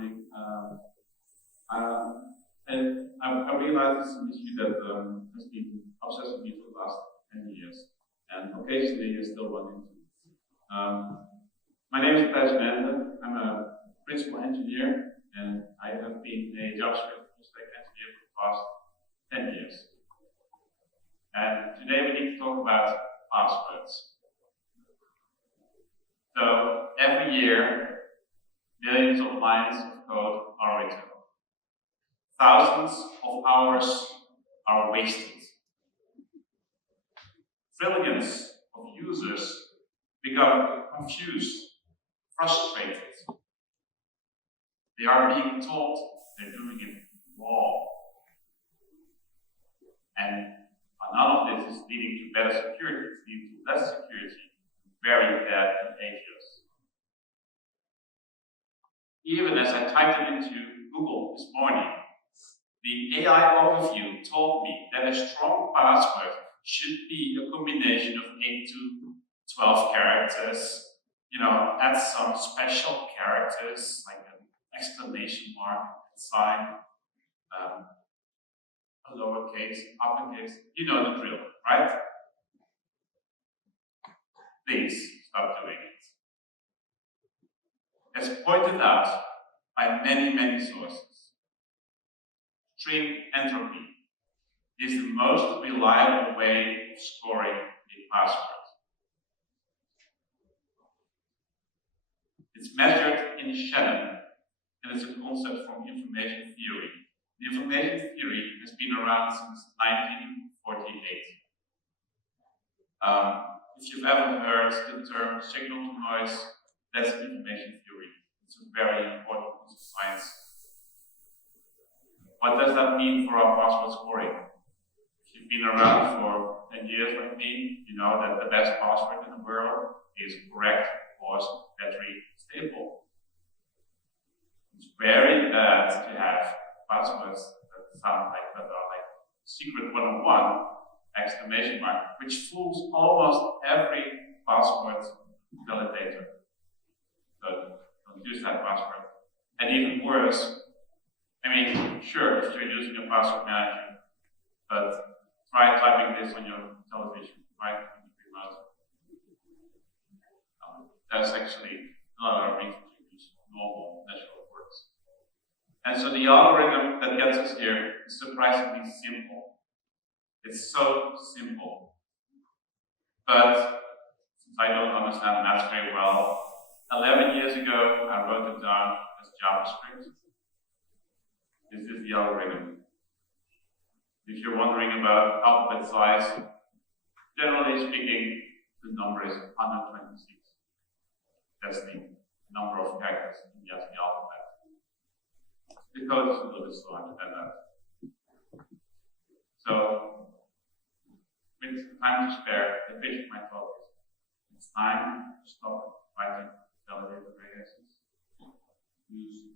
morning. And I realized it's an issue that has been obsessing me for the last 10 years, and occasionally you still run into it. My name is Matthijs van Henten. I'm a principal engineer, and I have been a JavaScript full-stack engineer for the past 10 years. And today we need to talk about passwords. So every year, millions of lines of code are written. Thousands of hours are wasted. Trillions of users become confused, frustrated. They are being told they're doing it wrong. And none of this is leading to better security, it's leading to less security, very bad behaviors. Even as I typed it into Google this morning, the AI overview told me that a strong password should be a combination of 8 to 12 characters, add some special characters like an exclamation mark, sign, a lowercase, uppercase, you know the drill, right? Please stop doing it. As pointed out by many, many sources, string entropy is the most reliable way of scoring a password. It's measured in Shannon, and it's a concept from information theory. The information theory has been around since 1948. If you've ever heard the term signal to noise, that's information theory. It's a very important piece of science. What does that mean for our password scoring? If you've been around for 10 years like me, you know that the best password in the world is correct, coarse, battery, stable. It's very bad to have passwords that sound like that are like secret 101 exclamation mark, which fools almost every password validator. So don't use that password. And even worse, sure, if you're using a password manager, but try typing this on your television, right? Remote. There's actually a lot of reasons to use normal, natural words. And so the algorithm that gets us here is surprisingly simple. It's so simple. But since I don't understand math very well, 11 years ago I wrote it down as JavaScript. This is the algorithm. If you're wondering about alphabet size, generally speaking, the number is 126. That's the number of characters in the ASCII alphabet. The code is a little bit slower than that. So, with time to spare, the pitch of my talk is it's time to stop writing validator ASs. Use